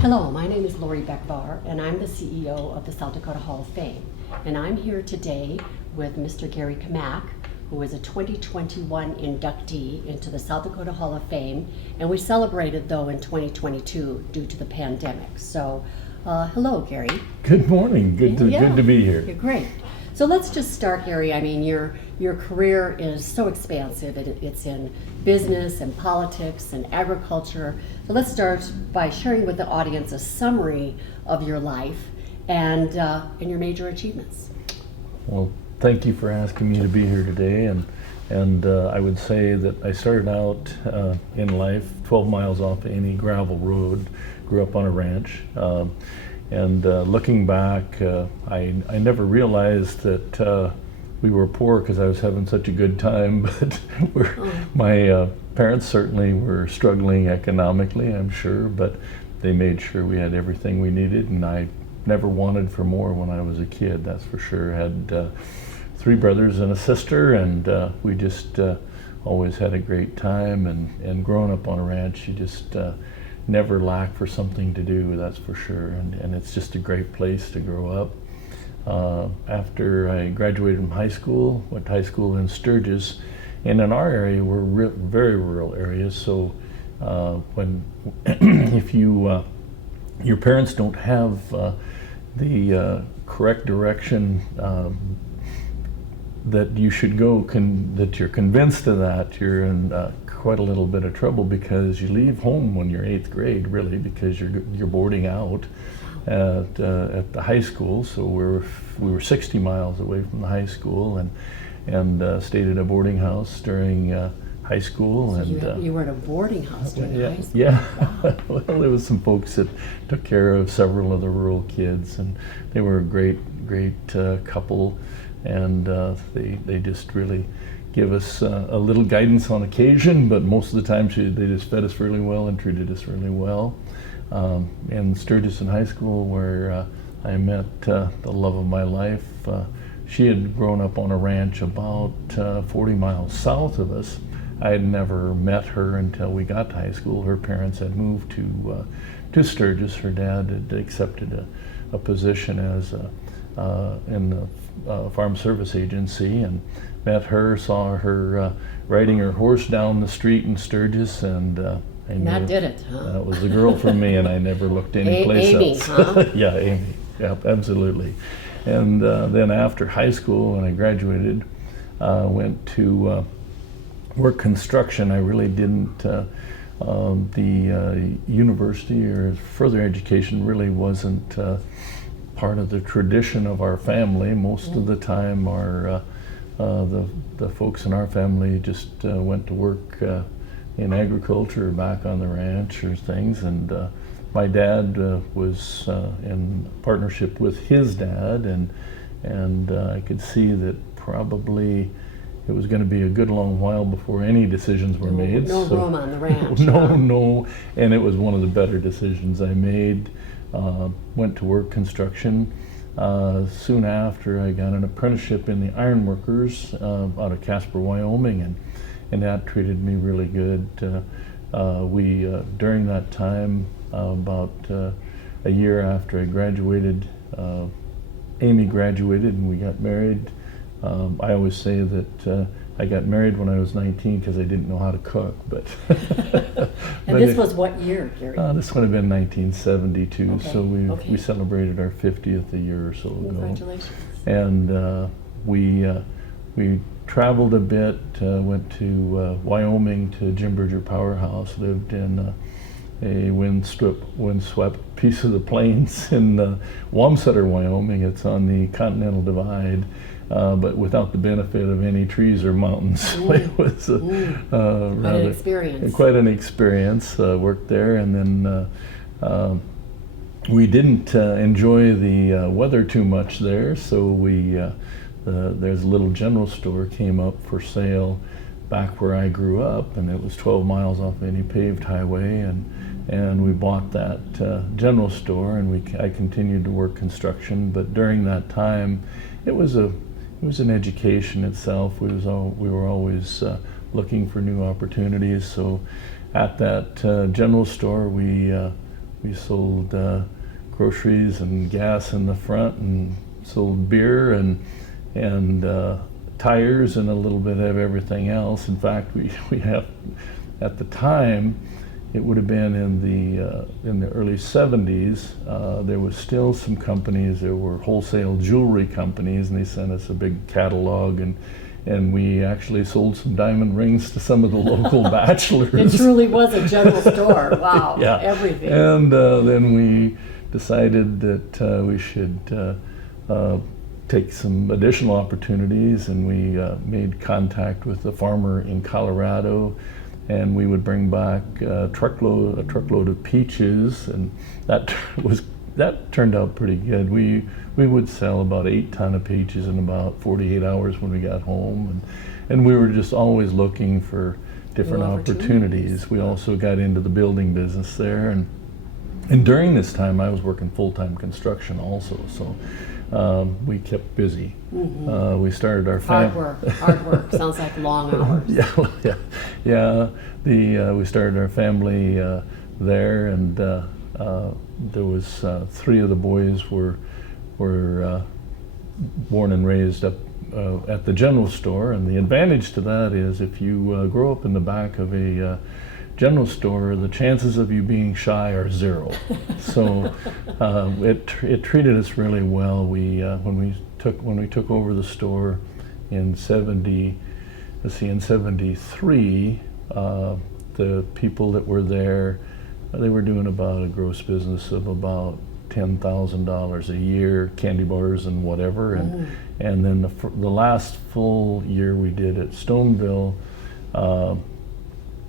Hello, my name is Laurie Becvar, and I'm the CEO of the South Dakota Hall of Fame. And I'm here today with Mr. Gary Cammack, who is a 2021 inductee into the South Dakota Hall of Fame. And we celebrated, though, in 2022 due to the pandemic. So, hello, Gary. Good morning. Good to be here. You're great. So let's just start, Gary. I mean, your career is so expansive. It's in business and politics and agriculture. So let's start by sharing with the audience a summary of your life and your major achievements. Well, thank you for asking me to be here today. And I would say that I started out in life 12 miles off any gravel road. Grew up on a ranch. And looking back, I never realized that we were poor because I was having such a good time, but my parents certainly were struggling economically, I'm sure, but they made sure we had everything we needed, and I never wanted for more when I was a kid, that's for sure. Had 3 brothers and a sister, and we just always had a great time, and growing up on a ranch, you just never lack for something to do, that's for sure, and it's just a great place to grow up. After I graduated from high school, went to high school in Sturgis, and in our area we're very rural areas, so when if you your parents don't have the correct direction that you should go, that you're convinced of that, you're in quite a little bit of trouble, because you leave home when you're 8th grade, really, because you're boarding out at the high school. So we were 60 miles away from the high school, and stayed at a boarding house during high school. So and you were at a boarding house during high school? Yeah. Wow. Well, there was some folks that took care of several of the rural kids, and they were a great couple, and they just really give us a little guidance on occasion, but most of the time they just fed us really well and treated us really well. In Sturgis in high school, where I met the love of my life, she had grown up on a ranch about 40 miles south of us. I had never met her until we got to high school. Her parents had moved to Sturgis. Her dad had accepted a position as in the Farm Service Agency, and met her, saw her riding her horse down the street in Sturgis, and I knew that did it, huh? That was the girl for me, and I never looked anyplace Amy, else. Huh? Yeah, Amy. Yep, absolutely. And then after high school, when I graduated, went to work construction. I really didn't. The university or further education really wasn't part of the tradition of our family. Most of the time, the folks in our family just went to work in agriculture or back on the ranch or things, and my dad was in partnership with his dad, and I could see that probably it was going to be a good long while before any decisions were made. No room on the ranch. No, and it was one of the better decisions I made. Went to work construction. Soon after, I got an apprenticeship in the ironworkers out of Casper, Wyoming, and that treated me really good. During that time, about a year after I graduated, Amy graduated and we got married. I always say that I got married when I was 19 because I didn't know how to cook, but And this was what year, Gary? This would have been 1972, Okay. so we celebrated our 50th a year or so ago. Congratulations. And we traveled a bit, went to Wyoming to Jim Bridger Powerhouse, lived in a windswept piece of the plains in Wamsutter, Wyoming. It's on the Continental Divide, but without the benefit of any trees or mountains. So it was quite an experience. Worked there, and then we didn't enjoy the weather too much there, so there's a little general store came up for sale back where I grew up, and it was 12 miles off any paved highway, and we bought that general store, and I continued to work construction. But during that time, it was an education itself. We were always looking for new opportunities. So at that general store, we we sold groceries and gas in the front, and sold beer and tires and a little bit of everything else. In fact, we have, at the time, it would have been in the early 70s, there was still some companies, there were wholesale jewelry companies, and they sent us a big catalog, and we actually sold some diamond rings to some of the local bachelors. It truly was a general store. Wow, Yeah. everything. And then we decided that we should take some additional opportunities, and we made contact with a farmer in Colorado, and we would bring back a truckload of peaches, and that turned out pretty good. We would sell about 8 tons of peaches in about 48 hours when we got home, and we were just always looking for different New opportunities. We also got into the building business there, and during this time I was working full-time construction also, so we kept busy. Mm-hmm. We started our Hard work. Sounds like long hours. Yeah. We started our family there, and there was 3 of the boys were born and raised up at the general store, and the advantage to that is if you grow up in the back of a general store, the chances of you being shy are 0. So it treated us really well. When we took over the store in 73, the people that were there, they were doing about a gross business of about $10,000 a year, candy bars and whatever, and then the last full year we did at Stoneville.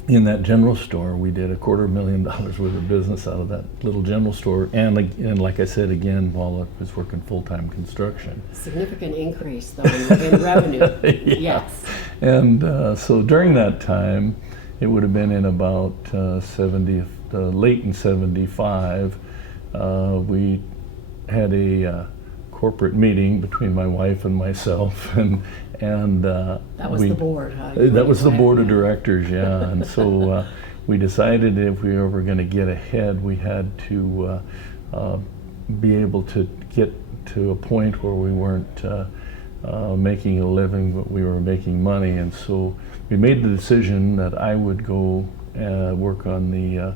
In that general store, we did $250,000 worth of business out of that little general store, and like I said again, while I was working full-time construction. Significant increase, though, in revenue. Yeah. Yes. And so during that time, it would have been in about late in 75, we had a corporate meeting between my wife and myself, and that was the board, huh? That was the board of directors, yeah. And so we decided if we were ever going to get ahead, we had to be able to get to a point where we weren't making a living, but we were making money. And so we made the decision that I would go work on the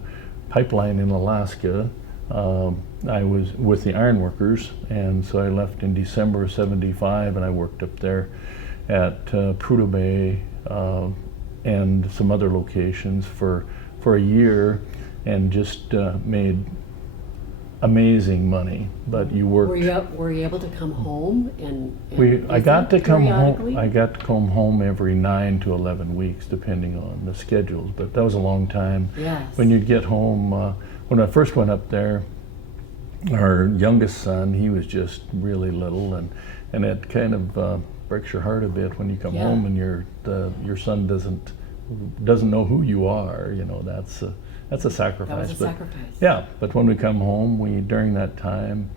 pipeline in Alaska. I was with the ironworkers, and so I left in December of 75, and I worked up there at Prudhoe Bay and some other locations for a year, and just made amazing money. But you worked. Were you able to come home and I got to come home. periodically? I got to come home every 9 to 11 weeks, depending on the schedules. But that was a long time. Yes. When you'd get home, when I first went up there, our youngest son, he was just really little, and it kind of breaks your heart a bit when you come home and your son doesn't know who you are. You know, that's a sacrifice. That was a sacrifice. Yeah, but when we come home, we during that time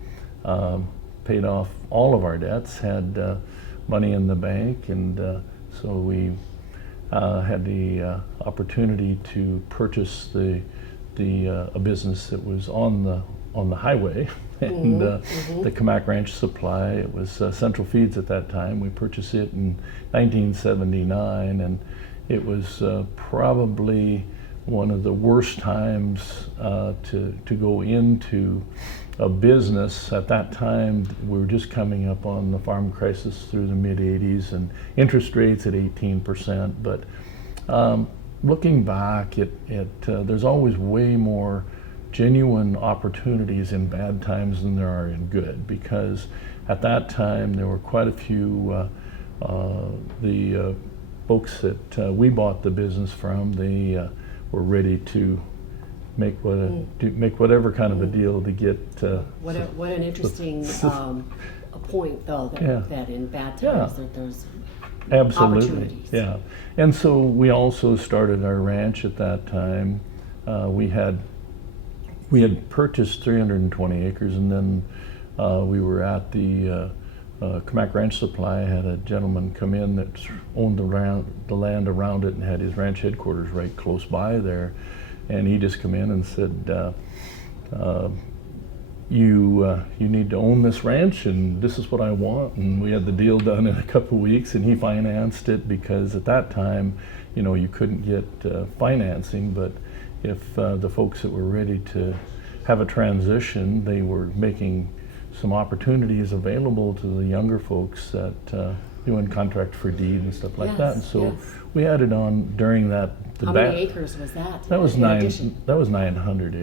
paid off all of our debts, had money in the bank, and so we had the opportunity to purchase a business that was on the highway, and the Cammack Ranch Supply. It was Central Feeds at that time. We purchased it in 1979, and it was probably one of the worst times to go into a business. At that time, we were just coming up on the farm crisis through the mid-'80s, and interest rates at 18%. But looking back, there's always way more genuine opportunities in bad times than there are in good, because at that time there were quite a few the folks that we bought the business from. They were ready to make whatever kind of a deal to get. What an interesting a point, though, that in bad times that there's absolutely opportunities. Yeah, and so we also started our ranch at that time. We had purchased 320 acres, and then we were at the Cammack Ranch Supply. Had a gentleman come in that owned the land around it and had his ranch headquarters right close by there, and he just come in and said, you need to own this ranch, and this is what I want. And we had the deal done in a couple of weeks, and he financed it, because at that time, you know, you couldn't get financing, but if the folks that were ready to have a transition, they were making some opportunities available to the younger folks that doing contract for deed and stuff like that. And so we added on during that. How many acres was that? That was in 900 addition? acres. 900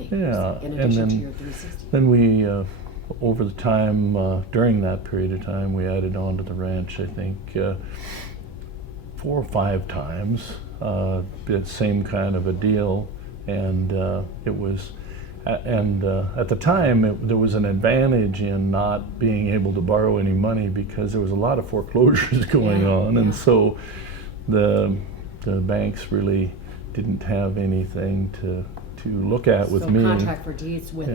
acres. Yeah, In and addition then to your 360. then we over the time during that period of time, we added on to the ranch, I think 4 or 5 times. Did same kind of a deal, and it was. At the time, there was an advantage in not being able to borrow any money, because there was a lot of foreclosures going on, and so the banks really didn't have anything to look at with me. So contract for deeds with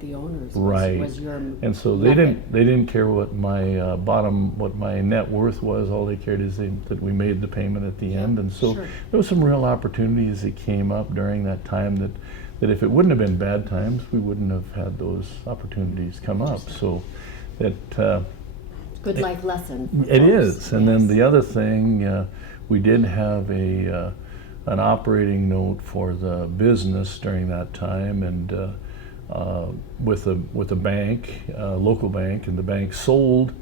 the owners Right. was your And so they didn't care what my what my net worth was. All they cared is that we made the payment at the end. And so there was some real opportunities that came up during that time that if it wouldn't have been bad times, we wouldn't have had those opportunities come up. So good life lesson. It is. And then the other thing, we did have an operating note for the business during that time, and with a bank, local bank, and the bank sold,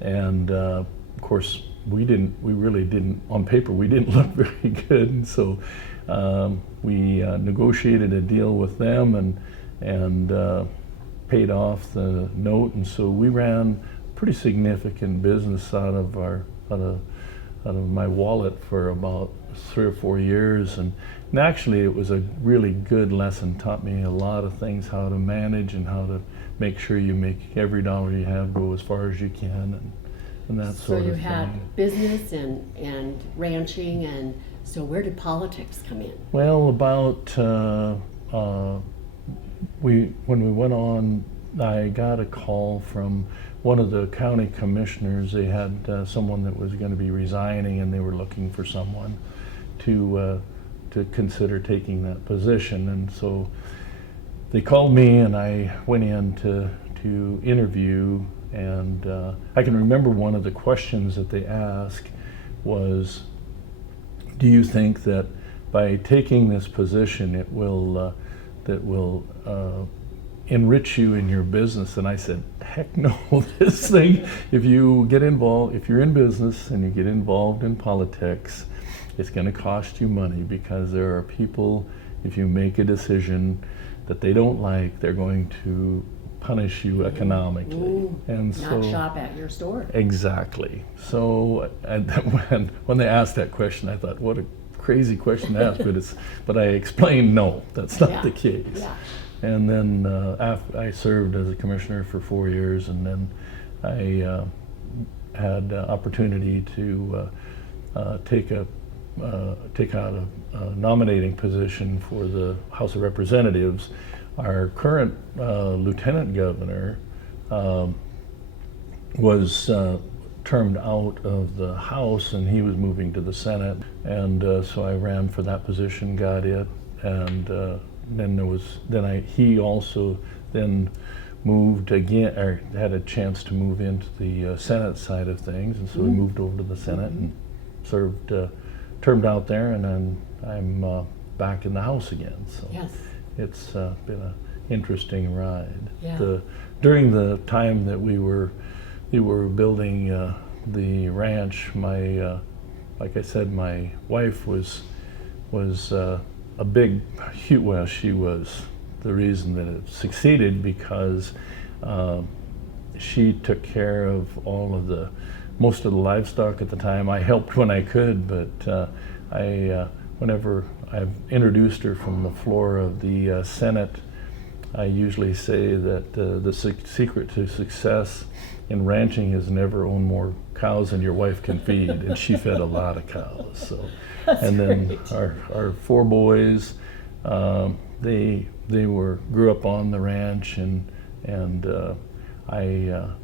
and of course we really didn't, on paper we didn't look very good, and so we negotiated a deal with them and paid off the note, and so we ran pretty significant business out of my wallet for about 3 or 4 years, and actually it was a really good lesson. Taught me a lot of things, how to manage and how to make sure you make every dollar you have go as far as you can, and that sort of thing. So you had business and ranching, and so where did politics come in? Well, about when we went on, I got a call from one of the county commissioners. They had someone that was going to be resigning, and they were looking for someone to consider taking that position. And so they called me, and I went in to interview. And I can remember one of the questions that they asked was, "Do you think that by taking this position, it will enrich you in your business?" And I said, "Heck no! This thing, if you get involved, if you're in business and you get involved in politics, it's going to cost you money, because there are people, if you make a decision that they don't like, they're going to punish you economically." Ooh, and so, not shop at your store. Exactly. So when they asked that question, I thought, what a crazy question to ask, but I explained, no, that's not the case. Yeah. And then I served as a commissioner for 4 years, and then I had opportunity to take out a nominating position for the House of Representatives. Our current lieutenant governor was termed out of the House, and he was moving to the Senate, and so I ran for that position, got it, and then he also then moved again, or had a chance to move into the Senate side of things, and so we moved over to the Senate and served, termed out there, and then I'm back in the House again. So it's been an interesting ride. Yeah. During the time that we were building the ranch, like I said, my wife was a big, well, she was the reason that it succeeded, because she took care of most of the livestock at the time. I helped when I could, but whenever I've introduced her from the floor of the Senate, I usually say that the secret to success in ranching is never own more cows than your wife can feed, and she fed a lot of cows. So, and then our 4 boys, they grew up on the ranch, and I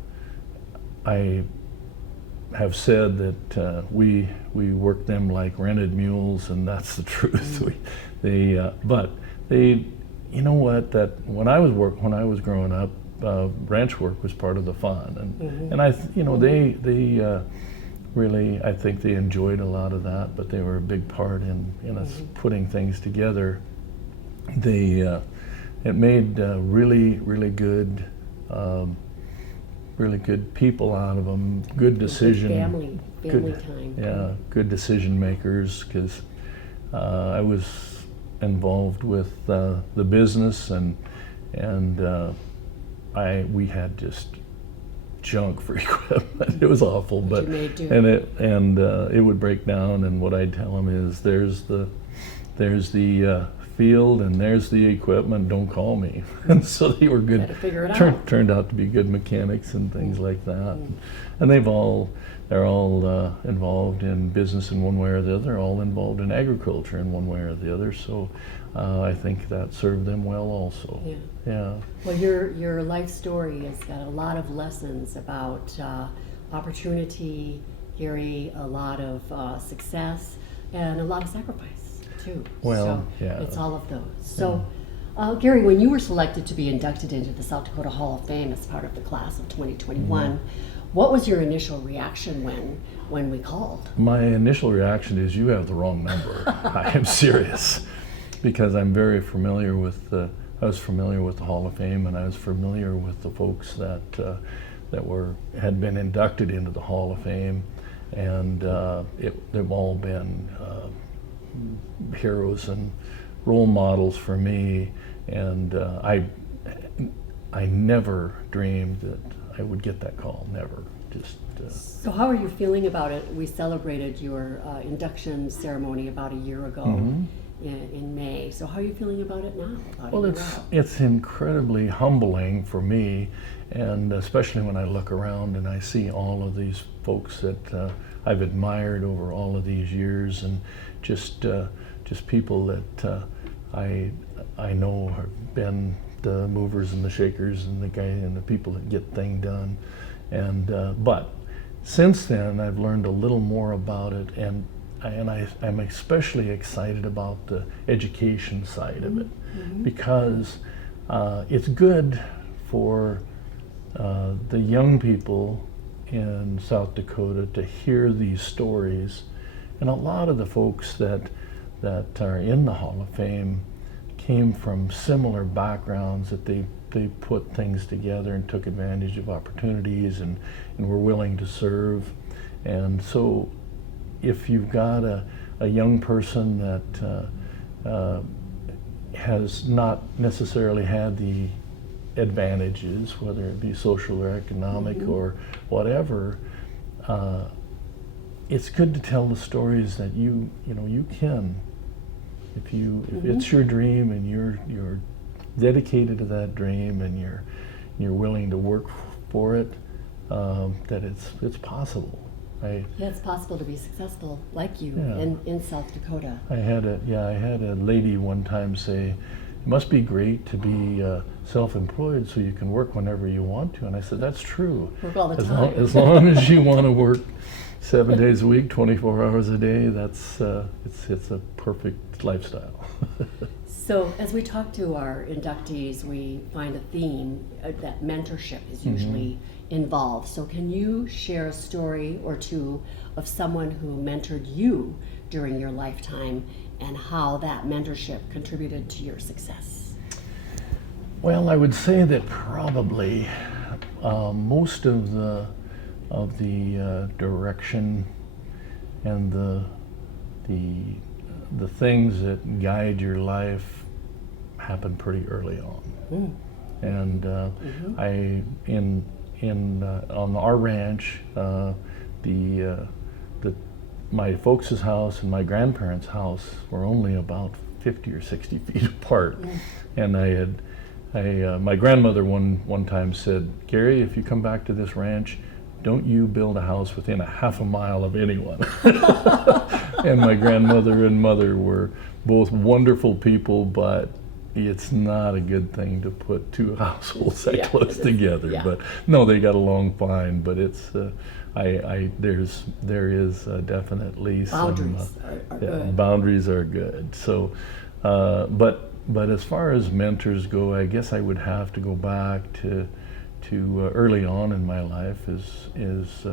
have said that we work them like rented mules, and that's the truth. But they, you know what? That when I was growing up, ranch work was part of the fun, and they really, I think they enjoyed a lot of that, but they were a big part in us putting things together. It made really good people out of them. Good decision. Family good, time. Yeah, good decision makers, because I was involved with the business, and we had just junk for equipment. It was awful, but it would break down, and what I'd tell them is, there's the field and there's the equipment, don't call me. And so they were good. Had to figure it out. Turned out to be good mechanics and things like that. And they're all involved in business in one way or the other, all involved in agriculture in one way or the other. So I think that served them well also. Yeah. Well, your life story has got a lot of lessons about opportunity, Gary, a lot of success, and a lot of sacrifice too. Well, so yeah. It's all of those. So, Gary, when you were selected to be inducted into the South Dakota Hall of Fame as part of the class of 2021, what was your initial reaction when we called? My initial reaction is, you have the wrong number. I am serious, because I'm very familiar with I was familiar with the Hall of Fame, and I was familiar with the folks that had been inducted into the Hall of Fame, and they've all been heroes and role models for me, and I never dreamed that I would get that call. Never. So how are you feeling about it? We celebrated your induction ceremony about a year ago in May. So how are you feeling about it now? Well, it's incredibly humbling for me, and especially when I look around and I see all of these folks that I've admired over all of these years, and just people that I know have been the movers and the shakers and the people that get things done. And but since then, I've learned a little more about it, and I'm especially excited about the education side of it, because it's good for the young people in South Dakota to hear these stories. And a lot of the folks that are in the Hall of Fame came from similar backgrounds, that they put things together and took advantage of opportunities and were willing to serve. And so if you've got a young person that has not necessarily had the advantages, whether it be social or economic or whatever, it's good to tell the stories that you can. If it's your dream and you're dedicated to that dream, and you're willing to work for it, that it's possible. It's possible to be successful like you Yeah. in South Dakota. I had a lady one time say, "It must be great to be self-employed, so you can work whenever you want to." And I said, "That's true. Work all the time. As long as you want to work 7 days a week, 24 hours a day, that's it's a perfect lifestyle." So as we talk to our inductees, we find a theme that mentorship is usually involved. So can you share a story or two of someone who mentored you during your lifetime, and how that mentorship contributed to your success? Well, I would say that probably most of the direction and the things that guide your life happen pretty early on. And on our ranch, my folks' house and my grandparents' house were only about 50 or 60 feet apart. And my grandmother one time said, "Gary, if you come back to this ranch, don't you build a house within a half a mile of anyone." And my grandmother and mother were both wonderful people, but it's not a good thing to put two households that close together. Yeah. But no, they got along fine. But it's there is definitely Boundaries some are good. boundaries are good. So, but but as far as mentors go, I guess I would have to go back to early on in my life is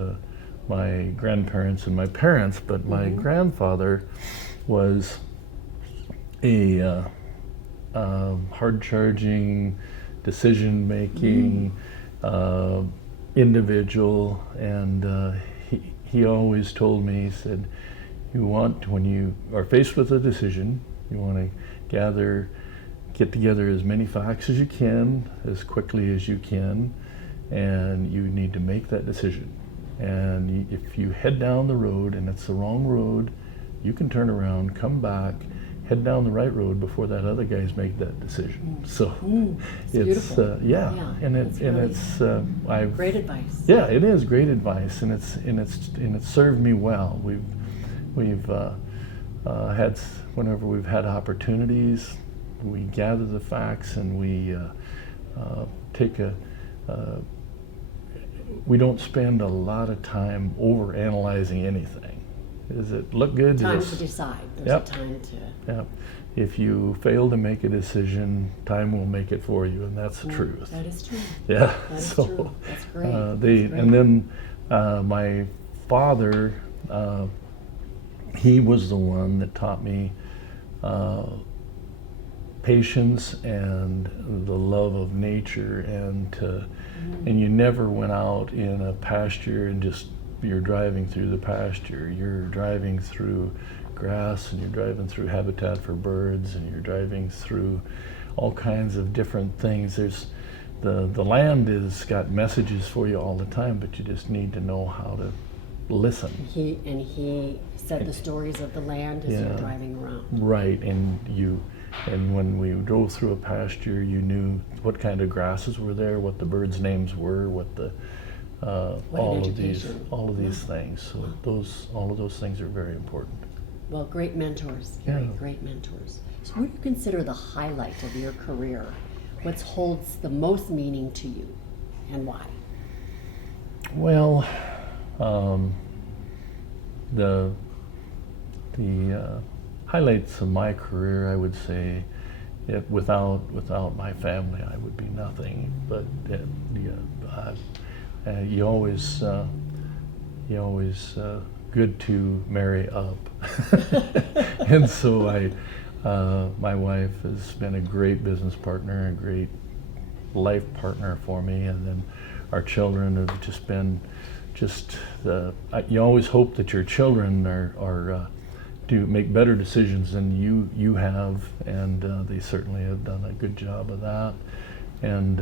my grandparents and my parents. But my grandfather was a hard-charging, decision-making individual, and he always told me, he said, when you are faced with a decision, you want to get together as many facts as you can, as quickly as you can, and you need to make that decision. And if you head down the road and it's the wrong road, you can turn around, come back, head down the right road before that other guy's made that decision. So it's I've great advice. Yeah, it is great advice, and it's served me well. We've had, whenever we've had opportunities, we gather the facts and we we don't spend a lot of time over analyzing anything. Does it look good? Time to decide. There's a time to. Yep. If you fail to make a decision, time will make it for you, and that's the truth. That is true. Yeah. That is true. That's great. And then my father, he was the one that taught me patience and the love of nature, and you never went out in a pasture and just you're driving through the pasture. You're driving through grass, and you're driving through habitat for birds, and you're driving through all kinds of different things. There's the land has got messages for you all the time, but you just need to know how to listen. He said the stories of the land as you're driving around. Right, and when we drove through a pasture, you knew what kind of grasses were there, what the birds' names were, what the all of these things. So all of those things are very important. Well, great mentors, Gary, great mentors. So what do you consider the highlight of your career? What holds the most meaning to you, and why? Well, the highlights of my career, I would say, without my family, I would be nothing. But you always good to marry up, and so my wife has been a great business partner, a great life partner for me, and then our children have just been you always hope that your children are do make better decisions than you have, and they certainly have done a good job of that. And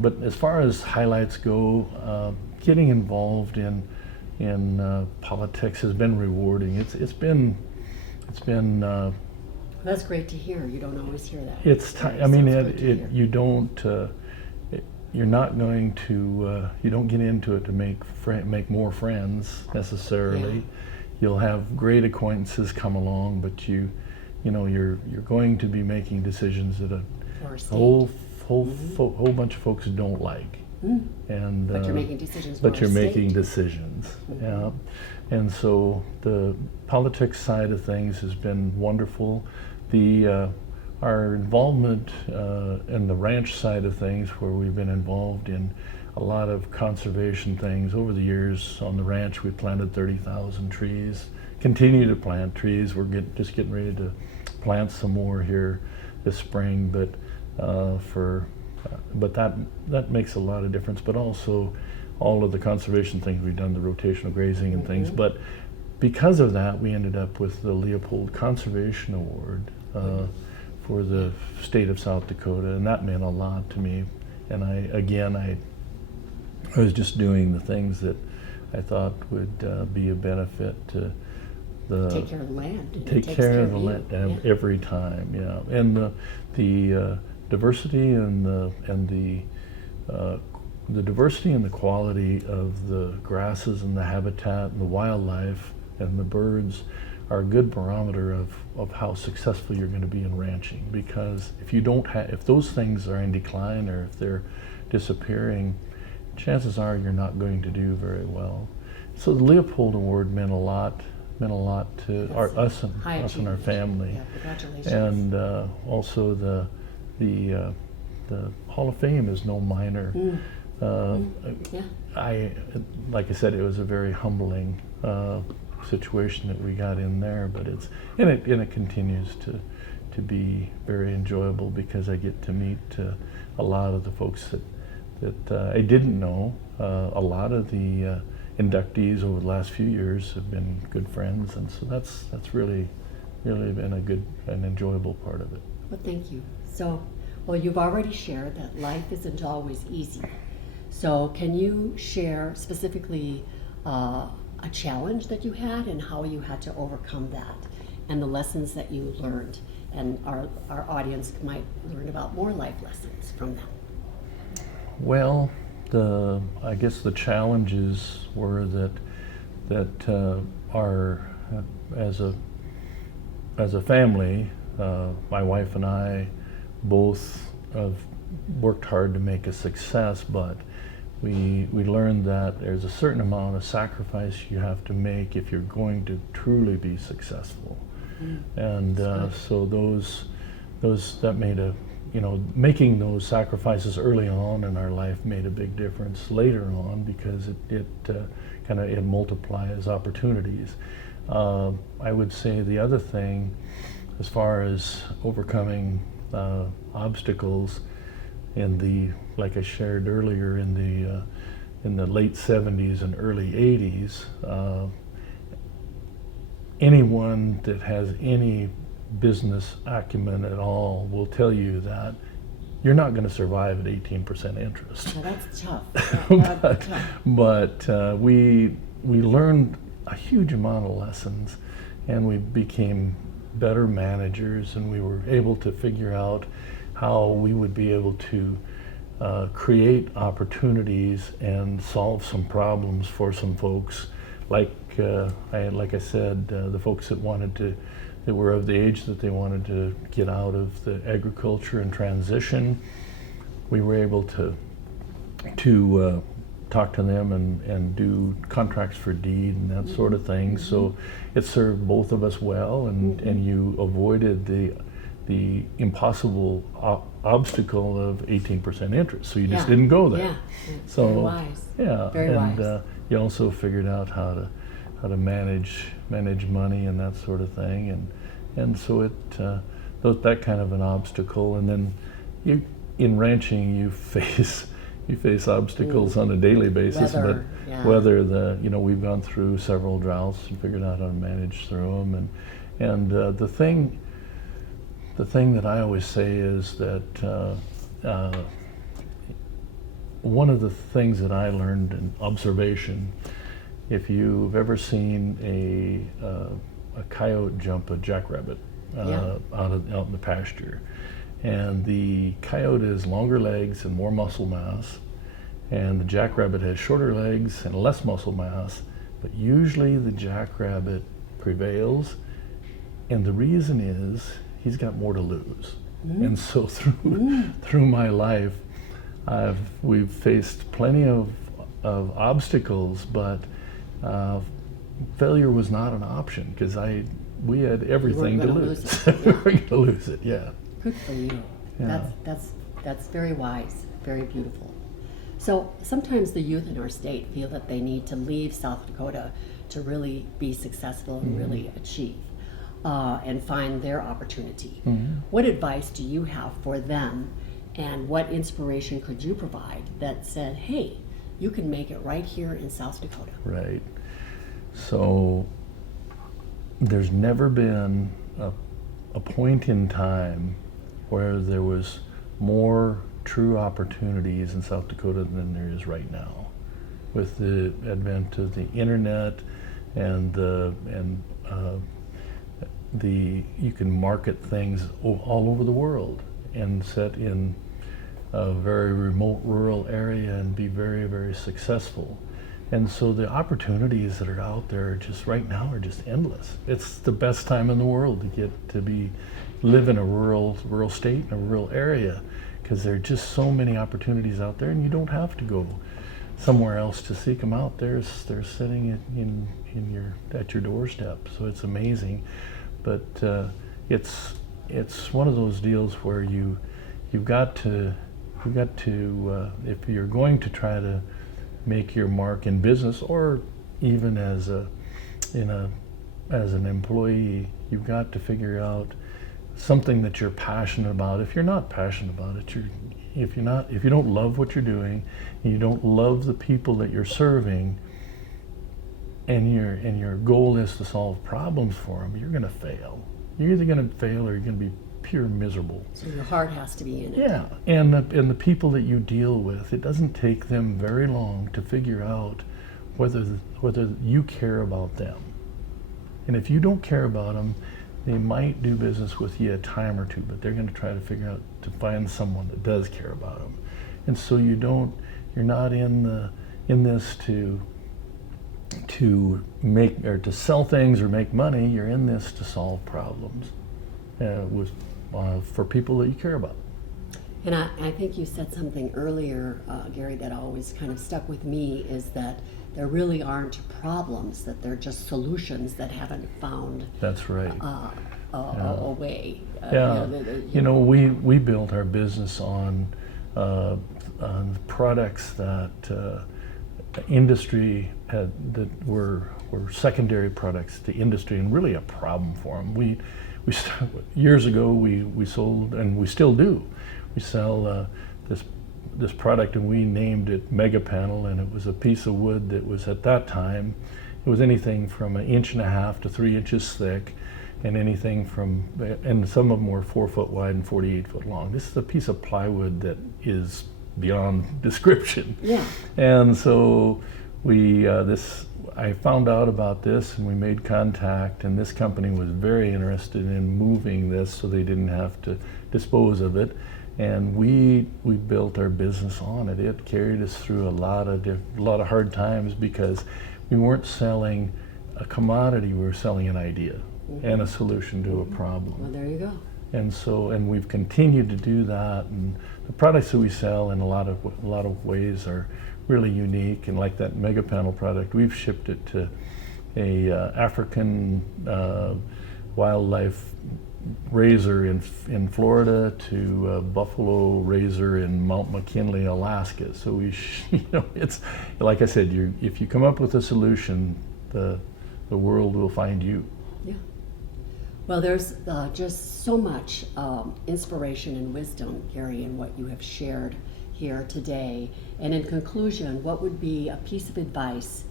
but as far as highlights go, getting involved in politics has been rewarding. It's been that's great to hear. You don't always hear that. You don't. You're not going to. You don't get into it to make more friends necessarily. Yeah. You'll have great acquaintances come along, but you're going to be making decisions that a whole bunch of folks don't like. And but you're making decisions. Yeah. And so the politics side of things has been wonderful. Our involvement in the ranch side of things, where we've been involved in a lot of conservation things over the years. On the ranch, we planted 30,000 trees. Continue to plant trees. We're just getting ready to plant some more here this spring, but that makes a lot of difference. But also, all of the conservation things we've done, the rotational grazing and things. But because of that, we ended up with the Leopold Conservation Award for the state of South Dakota, and that meant a lot to me. And I was just doing the things that I thought would be a benefit to take care of the land. Take care of the land every time, yeah. And the diversity and the diversity and the quality of the grasses and the habitat and the wildlife and the birds are a good barometer of how successful you're going to be in ranching. Because if those things are in decline, or if they're disappearing, chances are you're not going to do very well. So the Leopold Award meant a lot meant a lot to That's us high and our achievement. family. Yeah, congratulations. And also the Hall of Fame is no minor. Yeah. Like I said, it was a very humbling situation that we got in there, but it continues to be very enjoyable because I get to meet a lot of the folks that I didn't know. A lot of the inductees over the last few years have been good friends, and so that's really been an enjoyable part of it. Well, thank you. So, well, you've already shared that life isn't always easy. So can you share specifically a challenge that you had and how you had to overcome that and the lessons that you learned? And our audience might learn about more life lessons from that. Well, I guess the challenges were that as a family, my wife and I both have worked hard to make a success, but we learned that there's a certain amount of sacrifice you have to make if you're going to truly be successful. And so that made making those sacrifices early on in our life made a big difference later on, because it multiplies opportunities. I would say the other thing, as far as overcoming obstacles like I shared earlier, in the late 70s and early 80s, anyone that has any business acumen at all will tell you that you're not going to survive at 18% interest. Now that's tough. But we learned a huge amount of lessons, and we became better managers, and we were able to figure out how we would be able to create opportunities and solve some problems for some folks, like I said, the folks that were of the age that they wanted to get out of the agriculture and transition. We were able to talk to them and do contracts for deed and that sort of thing. So it served both of us well, and you avoided the impossible obstacle of 18% interest. So you just didn't go there. Yeah. So very wise. Yeah, Very and wise. You also figured out how to manage money and that sort of thing, and so that kind of an obstacle. And then in ranching you face obstacles on a daily basis. Weather, we've gone through several droughts and figured out how to manage through them. And the thing that I always say is that one of the things that I learned in observation, if you've ever seen a coyote jump a jackrabbit out in the pasture, and the coyote has longer legs and more muscle mass, and the jackrabbit has shorter legs and less muscle mass, but usually the jackrabbit prevails, and the reason is he's got more to lose. And so through my life, we've faced plenty of obstacles, but failure was not an option, because we had everything to lose. We were going to lose it, yeah. Good for you. Yeah. That's very wise, very beautiful. So sometimes the youth in our state feel that they need to leave South Dakota to really be successful and really achieve and find their opportunity. What advice do you have for them, and what inspiration could you provide that said, hey, you can make it right here in South Dakota? Right. So there's never been a point in time where there was more true opportunities in South Dakota than there is right now, with the advent of the internet and you can market things all over the world and set in a very remote rural area and be very, very successful. And so the opportunities that are out there just right now are just endless. It's the best time in the world to get to live in a rural state, in a rural area, because there are just so many opportunities out there, and you don't have to go somewhere else to seek them out. They're sitting at your doorstep. So it's amazing, but it's one of those deals where you've got to if you're going to try to make your mark in business, or even as an employee, you've got to figure out something that you're passionate about. If you're not passionate about it, if you don't love what you're doing, and you don't love the people that you're serving, and your goal is to solve problems for them, you're going to fail. You're either going to fail or you're going to be pure miserable. So your heart has to be in it. Yeah, and the people that you deal with, it doesn't take them very long to figure out whether you care about them. And if you don't care about them, they might do business with you a time or two, but they're going to try to figure out to find someone that does care about them. And so you're not in this to make or to sell things or make money. You're in this to solve problems for people that you care about. And I think you said something earlier, Gary, that always kind of stuck with me, is that there really aren't problems, that they're just solutions that haven't found That's right. a way. Yeah, we built our business on products that industry had, that were secondary products to industry, and really a problem for them. Years ago we sold, and we still do. We sell this product, and we named it Mega Panel, and it was a piece of wood that was, at that time, it was anything from 1.5 inches to 3 inches thick, and some of them were 4 foot wide and 48 foot long. This is a piece of plywood that is beyond description. Yeah. And so I found out about this, and we made contact, and this company was very interested in moving this so they didn't have to dispose of it. And we built our business on it. It carried us through a lot of hard times, because we weren't selling a commodity, we were selling an idea and a solution to a problem. Well, there you go. And we've continued to do that, and the products that we sell in a lot of ways are really unique. And like that Mega Panel product, we've shipped it to a African wildlife raiser in Florida, to a buffalo raiser in Mount McKinley, Alaska. So it's like I said, if you come up with a solution, the world will find you. Yeah. Well, there's just so much inspiration and wisdom, Gary, in what you have shared here today. And in conclusion, what would be a piece of advice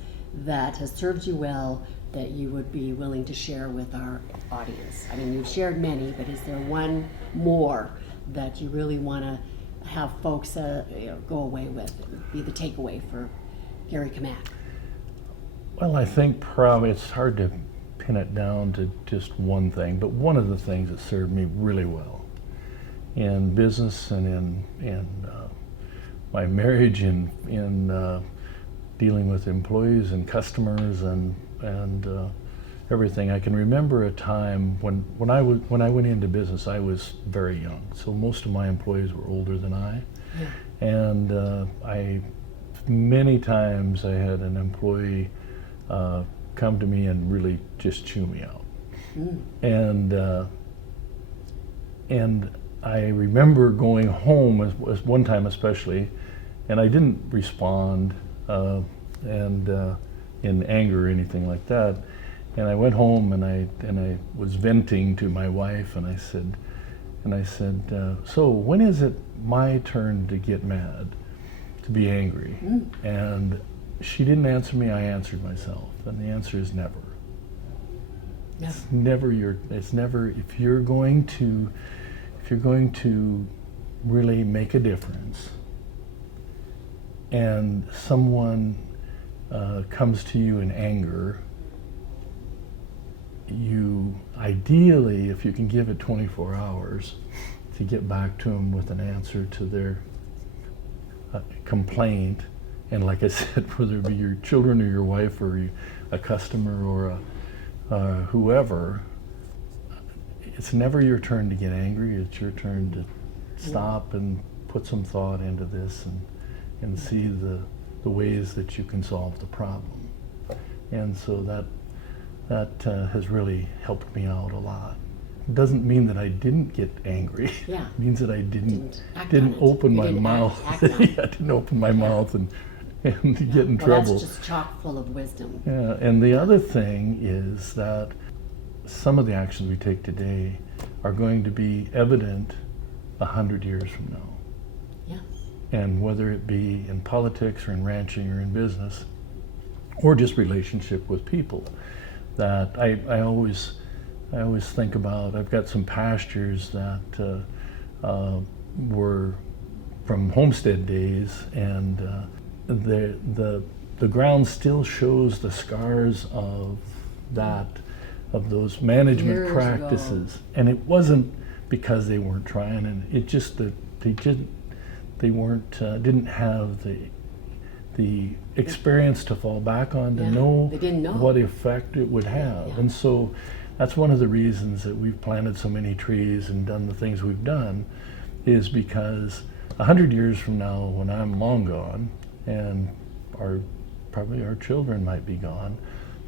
that has served you well that you would be willing to share with our audience? I mean, you've shared many, but is there one more that you really want to have folks go away with, be the takeaway for Gary Cammack? Well, I think probably it's hard to pin it down to just one thing, but one of the things that served me really well in business and in my marriage, in dealing with employees and customers and everything. I can remember a time when I went into business, I was very young, so most of my employees were older than I. Yeah. And many times I had an employee come to me and really just chew me out. And I remember going home as one time especially, and I didn't respond in anger or anything like that. And I went home and I was venting to my wife, and I said, so when is it my turn to get mad, to be angry? And she didn't answer me, I answered myself, and the answer is never. Yeah. It's never, if you're going to really make a difference, and someone comes to you in anger, you ideally, if you can give it 24 hours to get back to them with an answer to their complaint. And like I said, whether it be your children or your wife or a customer or whoever, it's never your turn to get angry. It's your turn to stop and put some thought into this and see the ways that you can solve the problem. And so that has really helped me out a lot. It doesn't mean that I didn't get angry. Yeah. It means that I Didn't act didn't on it. open You my didn't mouth. act on it. Yeah, I didn't open my mouth and get in Well, trouble. that's just chock full of wisdom. Yeah, and the other thing is that some of the actions we take today are going to be evident 100 years from now. Yes. And whether it be in politics or in ranching or in business, or just relationship with people, that I always think about. I've got some pastures that were from homestead days, and the ground still shows the scars of those management Years practices, and it wasn't because they weren't trying, and it just that they weren't didn't have the experience to fall back on to Yeah, know they didn't know. what effect it would have. Yeah. And so that's one of the reasons that we've planted so many trees and done the things we've done, is because 100 years from now, when I'm long gone, and probably our children might be gone,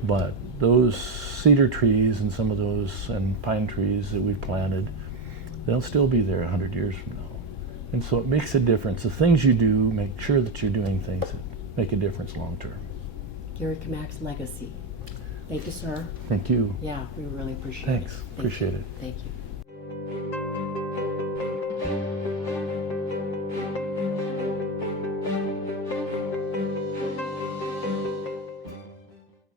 but those cedar trees and some of those and pine trees that we've planted, they'll still be there 100 years from now. And so it makes a difference. The things you do, make sure that you're doing things that make a difference long term. Gary Cammack's legacy. Thank you, sir. Thank you. Yeah, we really appreciate Thanks. it. Thank Appreciate you. it. Thank you.